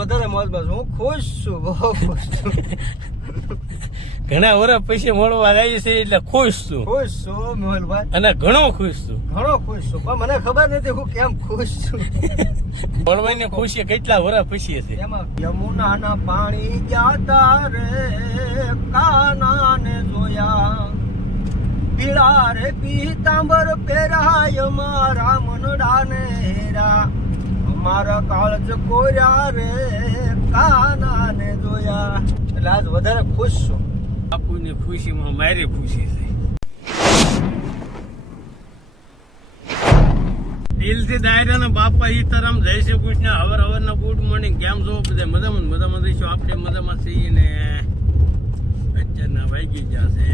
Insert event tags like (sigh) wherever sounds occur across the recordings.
વધારે મોજમાં છું હું ખુશ છું બહુ ખુશ છું. (laughs) ઘણા વર્ષ પછી મળવા જાય છે એટલે ખુશ છું. ખુશ છું મોહનભાઈ. અને ઘણો ખુશ છું. ઘણો ખુશ છું. પણ મને ખબર નથી હું કેમ ખુશ છું. (laughs) મળવાની ખુશી કેટલા વર્ષ પછી હશે? એમાં યમુનાના પાણી જાતા રે કાના ને જોયા. પીળા રે પીતાંબર પહેરાય મારા મનડા ને હેરા અમારા કાળજ કોર્યા રે કાના ને જોયા. એટલે આજ વધારે ખુશ છું. બાપુની ખુશીમાં મારી ખુશી છે. દિલથી દાયરાના બાપા સીતારામ જય શ્રી કૃષ્ણ, હવર હવરના ગુડ મોર્નિંગ. કેમ છો બધા? મજામાં મજામાં રહીશું આપણે, મજામાં છીએ ને અત્યારના વાગી ગયા છે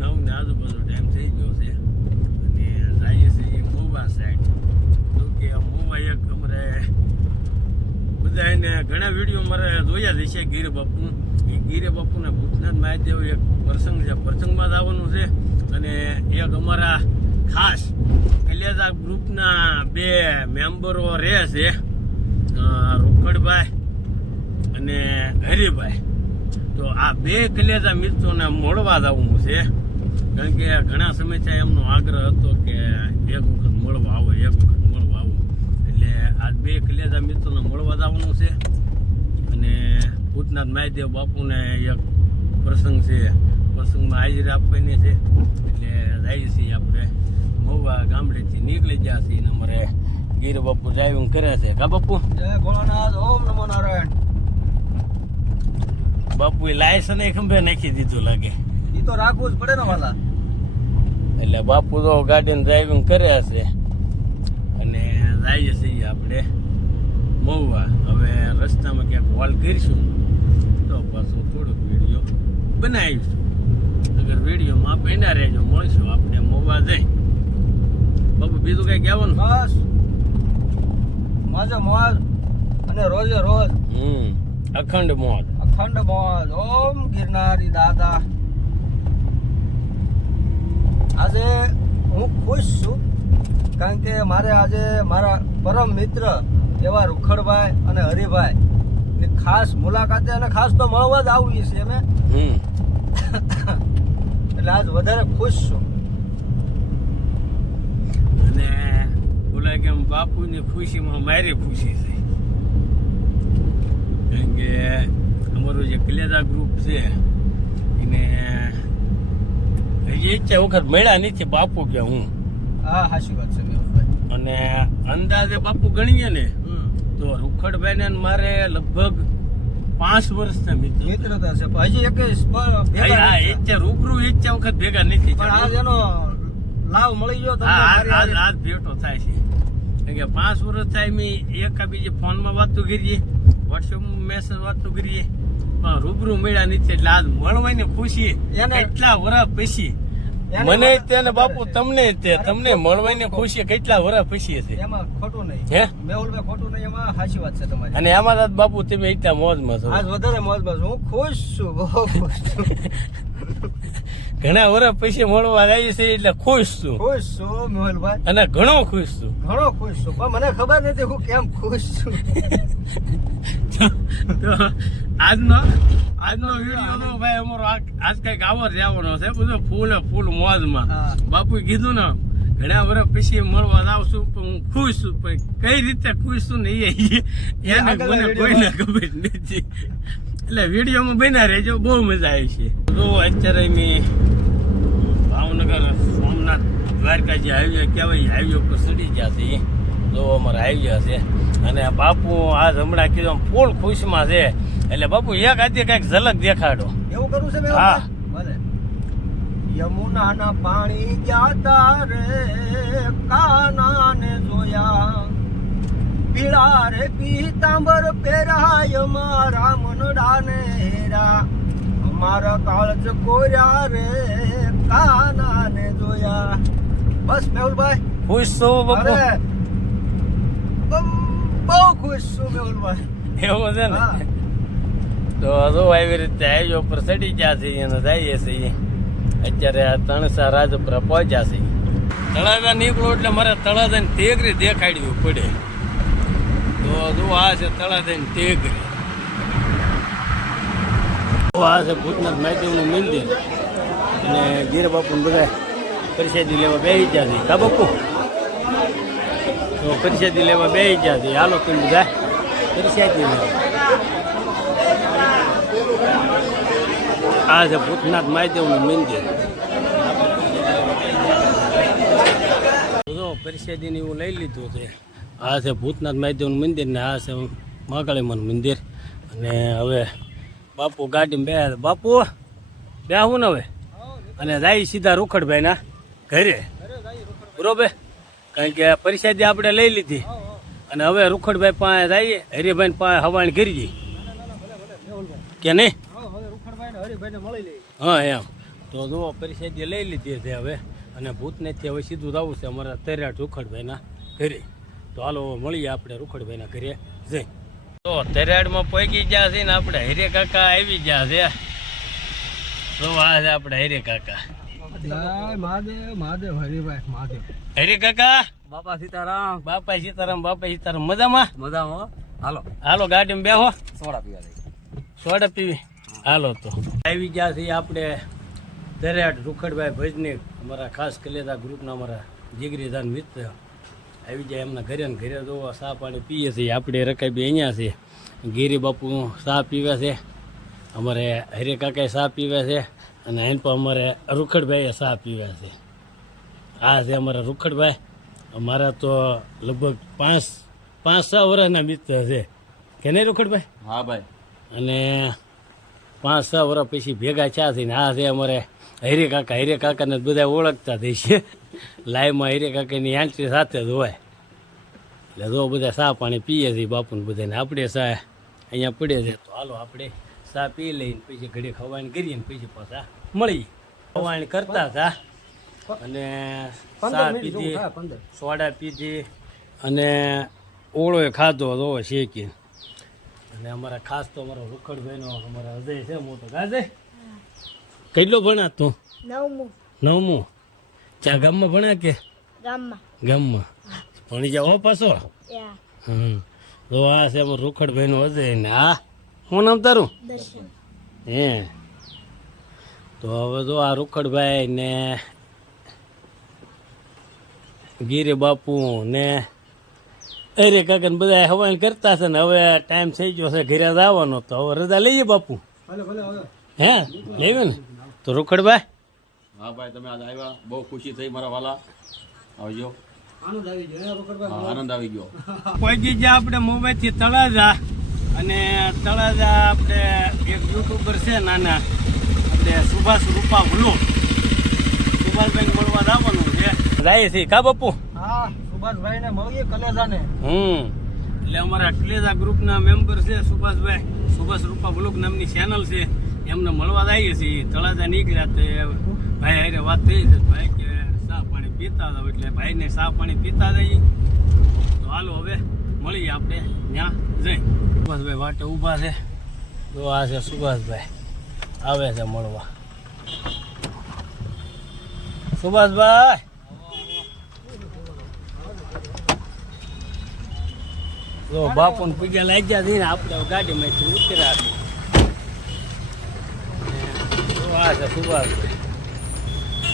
નવ ને આજુબાજુ ટાઈમ થઈ ગયો છે અને જઈએ છીએ મોવા સાઈડ તો કે આ મોવા એક અમારે બધા એને ઘણા વીડિયો મારે જોયા જ છે ગીર બાપુ. એ ગીર બાપુને ભૂતનાથ મહાદેવ એક પ્રસંગ છે. પ્રસંગમાં જ આવવાનું છે અને એક અમારા ખાસ કલ્યાદા ગ્રુપના બે મેમ્બરો રહે છે રોકડભાઈ અને હરિભાઈ. તો આ બે કલ્યાદા મિત્રોને મળવા જવાનું છે. કારણ કે ઘણા સમયથી એમનો આગ્રહ હતો કે એક વખત મળવા આવો, એક વખત એટલે આ બે કલેજા મિત્રોને મળવા જવાનું છે. અને ભૂતનાથ મહાદેવ બાપુને એક પ્રસંગ છે. પ્રસંગમાં હાજરી આપવાની છે. એટલે જાય છીએ આપણે. મહુવા ગામડેથી નીકળી ગયા છીએ અમારે ગીર બાપુ ડ્રાઇવિંગ કરે છે. કા બાપુ? જય ભોળાનાથ ઓમ નમો નારાયણ. બાપુ લાયસન ખંભે નાખી દીધું લાગે. એ તો રાખવું જ પડે ને વાલા. એટલે બાપુ તો ગાડીને ડ્રાઇવિંગ કરે છે. જઈએ છીએ આપણે. મહુવા હવે રસ્તામાં ક્યાંક હોલ કરીશું તો પાછું થોડોક વીડિયો બનાવીશું. અગર વિડીયોમાં પહેના રહેજો મળીશું આપણે મહુવા જઈ. બાપુ બીજું કઈ કહેવાનું? બસ. મોજે મોજ અને રોજે રોજ. હમ અખંડ મોજ અખંડ મોજ ઓમ ગિરનારી દાદા. આજે હું ખુશ છું. કારણ કે મારે આજે મારા પરમ મિત્ર એવા રૂખડભાઈ અને હરિભાઈ ની ખાસ મુલાકાતે અને ખાસ તો મળવા જ આવીએ છીએ અમે હમ. એટલે આજ વધારે ખુશ છું. અને બોલે કે બાપુની ખુશીમાં મારી ખુશી છે. કારણ કે અમારું જે કલેજા ગ્રુપ છે એને હજી ઈચ્છા વખત મળ્યા નથી બાપુ કે હું. હા હાશી વાત છે મેહુલભાઈ અને અંદાજે બાપુ ગણીએ ને. તો રૂખડભાઈ ને મારે લગભગ પાંચ વર્ષ મિત્ર મિત્રતા છે હજી એક. ઈચ્છા રૂબરૂ ઈચ્છા વખત ભેગા નથી પણ આજ એનો લાભ મળી ગયો આજ આજ ભેટો થાય છે. કે પાંચ વર્ષ થાય મેં એક બીજી ફોનમાં વાતો કરીએ વોટ્સએપમાં મેસેજ વાતો કરીએ પણ રૂબરૂ મળ્યા નથી એટલે આજ મળવાની ખુશી. કેટલા વર્ષ પછી મને તે ને બાપુ તમને તે તમને મળવાની ખુશી કેટલા વર્ષ પછી છે એમાં ખોટું નહીં. હે? મેહુલભાઈ ખોટું નહીં એમાં હાચી વાત છે તમારી. અને આમાં તો બાપુ તમે એટલા મોજમાં છો. આજ વધારે મોજમાં છું. હું ખુશ છું બહુ ખુશ છું. (laughs) ઘણા વર્ષ પછી મળવા જાય છે એટલે ખુશ છું. ખુશ છું મેહુલભાઈ. અને ઘણો ખુશ છું. ઘણો ખુશ છું. પણ મને ખબર નથી હું કેમ ખુશ છું. (laughs) આજનો આજનો વીડિયો ભાઈ અમારો આજ કંઈક આવો જ આવવાનો છે બધો ફૂલ ફૂલ મોજમાં. બાપુ કીધું ને ઘણા વર્ષ પછી મળવા જાવ છું પણ હું ખુશ છું. પણ કઈ રીતે ખુશ છું ને એ એને મને. કોઈને ખબર નથી. એટલે વિડીયોમાં બન્યા રહેજો બહુ મજા આવી છે. જો અત્યારે મેં ભાવનગર સોમનાથ દ્વારકા જે હાઈવે કહેવાય હાઈવે ઉપર ચડી ગયા છે તો અમારે હાઈવે છે. અને બાપુ આજ હમણાં કીધું ફૂલ ખુશમાં છે. એટલે બાપુ એક આજે કંઈક ઝલક દેખાડો. એવું કરું છે હા. યમુનાના પાણી જાતા રે કાના ને જોયા. પીળા રે પીતાંબર પહેરાય મારા મનડા ને હેરા. અમારા કાળજ કોર્યા રે કાના ને જોયા. બસ મેહુલભાઈ. ખુશ છો બાપુ? બહુ ખુશ છું મેહુલભાઈ એવું છે ને? તો હજુ આવી રીતે આવ્યો ઉપર ચડી છે અને જઈએ છીએ. અત્યારે આ તણસા રાજપુરા પહોંચ્યા છે તળાજા નીકળો એટલે મારે તળાજાની તેગરી દેખાડવી પડે. તો હજુ આ છે તળાજાની તેગરી આ છે ભૂતનાથ મહાદેવનું મંદિર. અને ગીર બાપુ બધા પ્રસાદી લેવા બે ગયા છે. કા બાપુ તો પરિષદી લેવા બે ગયા છે. હાલો તમે બધા પ્રસાદી લેવા. આ છે ભૂતનાથ મહાદેવનું મંદિર. જો પ્રસાદીને એવું લઈ લીધું છે. આ છે ભૂતનાથ મહાદેવનું મંદિર ને આ છે મહાકાળીમાનું મંદિર. અને હવે બાપુ ગાડીમાં બે બાપુ બે આવું ને હવે? અને જાય સીધા રોખડભાઈના ઘરે. બરોબર? કારણ કે પરિષદે આપણે લઈ લીધી, અને હવે રૂખડભાઈ પાસે જઈએ હરિભાઈ પાસે હવાણ કરી કે નહીં? હા, એમ. તો જુઓ, પરિષદે લઈ લીધી છે હવે, અને ભૂતનેથી હવે સીધું જવું છે અમારા તૈરાટ રૂખડભાઈના ઘરે. તો હાલો મળીએ આપણે રૂખડભાઈના ઘરે જઈ. તો તૈરાડમાં પહોંચી ગયા છે ને આપણે હિરે કાકા આવી ગયા છે. તો આ છે આપણે હિરે કાકા. હિરે કાકા. બાપા સીતારામ. બાપા સીતારામ બાપા સીતારામ. મજામાં? મજામાં હાલો. હાલો ગાડીમાં બેહો. સોડા પીવા સોડા પીવી. હાલો તો. આવી ગયા છે આપણે તેરાડ રૂખડભાઈ ભજની અમારા ખાસ કલેદા ગ્રુપના અમારા જીગરીધાન મિત્ર. આવી જાય એમના ઘરે ને ઘરે જોવા ચા પાણી પીએ છીએ. આપણે રકાઈ બી અહીંયા છે ગીરી બાપુ ચા પીવે છે. અમારે હરે કાકાએ ચા પીવે છે. અને એન પર અમારે રૂખડભાઈએ ચા પીવા છે. આ છે અમારા રૂખડભાઈ. અમારા તો લગભગ પાંચ પાંચ છ વર્ષના મિત્ર છે. કે નહીં રૂખડભાઈ? હા ભાઈ. અને પાંચ છ વર્ષ પછી ભેગા ચા થઈને આ છે અમારે હૈરે કાકા હૈરે કાકાને બધા ઓળખતા થઈ છે. લાઈવમાં હૈરે કાકાની એન્ટ્રી સાથે જ હોય. એટલે જો બધા ચા પાણી પીએ છીએ બાપુને બધાને આપણે ચા અહીંયા પડે છે. તો હાલો આપણે ચા પી લઈને પછી ઘડી ખવાણી કરીએ ને પછી પાછા મળી. ખવાણી કરતા હતા. અને ચા પીધી સોડા પીધી અને ઓળો ખાધો હતો શેકી. અને અમારા ખાસ તો અમારો રૂખડભાઈનો અમારા હૃદય છે મોટો ગાજે. કેટલો ભણા તું? નવમું. નવમું? ચા ગામમાં ભણ્યા કે? ગામમાં. ગામમાં. ભણી જાઓ પાછો? હમ. તો આ છે અમારો રૂખડભાઈનો હૃદય ને આ. શું નામ તારું? હે. તો હવે જો આ રૂખડભાઈ ને ગીરે બાપુ ને અરે કાકા બધા હવાઈ કરતા છે ને હવે ટાઈમ થઈ ગયો છે ઘરે આવવાનો. તો હવે રજા લઈએ બાપુ. ભલે ભલે હવે. હે? લેવી ને? તો રૂખડભાઈ? હા ભાઈ તમે આજે આવ્યા. બહુ ખુશી થઈ મારા વાલા. આવજો. આનંદ આવી ગયો આનંદ આવી ગયો. (laughs) કોઈ જગ્યા આપણે મુંબઈથી તળાજા. અને તળાજા આપણે એક યુટ્યુબર છે નાના આપણે સુભાષ રૂપા ભૂલો. સુભાષભાઈ મળવા આવવાનું છે. જાય છે. કા બાપુ? હા સુભાષભાઈ ને મળીએ કલેજાને. હમ. એટલે અમારા કલેજા ગ્રુપના મેમ્બર છે સુભાષભાઈ. સુભાષ રૂપા બ્લોગ નામની ચેનલ છે. એમને મળવા જઈએ છીએ. તળાજા નીકળ્યા તે ભાઈ હારે વાત થઈ છે. ભાઈ કે ચા પાણી પીતા હતા એટલે ભાઈને ચા પાણી પીતા જઈએ. તો હાલો હવે મળીએ આપણે ત્યાં સુભાષભાઈ વાટે ઊભા છે. તો આ છે સુભાષભાઈ. આવે છે મળવા. સુભાષભાઈ! જો બાપુ ને પૂજા લાગ્યા હતી ને આપણે ગાડીમાંથી ઉતર્યા જો આ છે સુભાષભાઈ.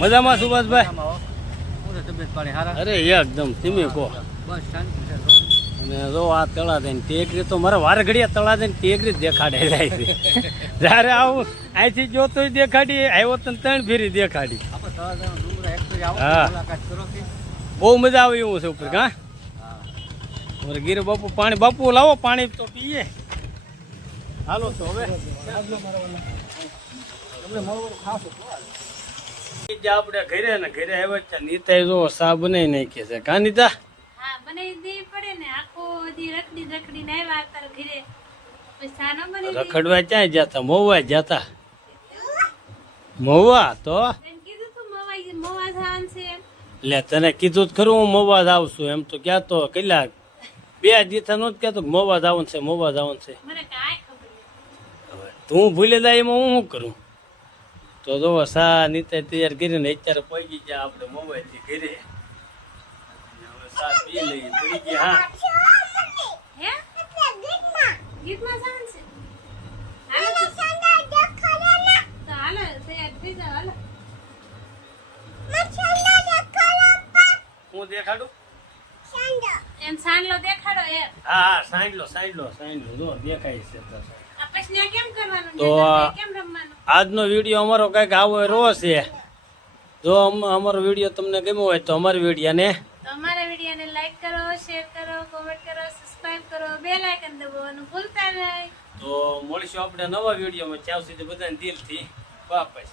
મજામાં સુભાષભાઈ? અરે એકદમ ધીમે કહો. બસ શાંતિ અને જો આ તળા દઈને ટેકરી તો મારે વારે ઘડિયા તળા દઈને ટેકરી દેખાડે જાય છે જ્યારે આવું અહીંથી જોતો દેખાડી આવ્યો તને ત્રણ ફેરી દેખાડી. હા. બહુ મજા આવે એવું છે ઉપર અમારે ગીર બાપુ પાણી બાપુ લાવો પાણી તો પીએ. હાલો તો હવે. આપણે ઘરે ને ઘરે આવ્યા છે નીતા જો સા બનાવી કે છે. કા નીતા? હા દી પડે ને આખો દી રખડી રખડી ને આવ્યા તાર ઘરે. દે રખડવા ક્યાં જતા? મોવા જતા? મોવા તો? એમ કીધું તું મવાઈ મવા જવાનું છે એમ. લે તને કીધું જ ખરું હું મોવા જ આવશું એમ તો ક્યાં તો કેટલા? બે દીથા નો જ કહેતો મોવા જવાનું છે મોવા જવાનું છે. તું ભૂલી જાય એમાં હું શું કરું? તો જો સા નીતે તૈયાર કરીને અત્યારે પહોંચી ગયા આપણે મોબાઈલથી ઘરે. અને પી લઈએ. પડી ગઈ હા. હે? ગીતમાં જવાનું છે. હાલો તો. થઈ જાવ હાલો. હું દેખાડું? એમ સાંડલો દેખાડો એ. હા હા સાંડલો સાંડલો સાંડલો જો દેખાય છે તો. આજનો વીડિયો અમારો કંઈક આવો રો છે. જો અમારો વીડિયો તમને ગમ્યો હોય તો અમારી વિડીયોને બેલ આઇકન દબાવવાનું, ભૂલતા નહીં તો મળીશું આપણે નવા વિડીયોમાં. ત્યાં સુધી બધાને દિલથી વાપસ.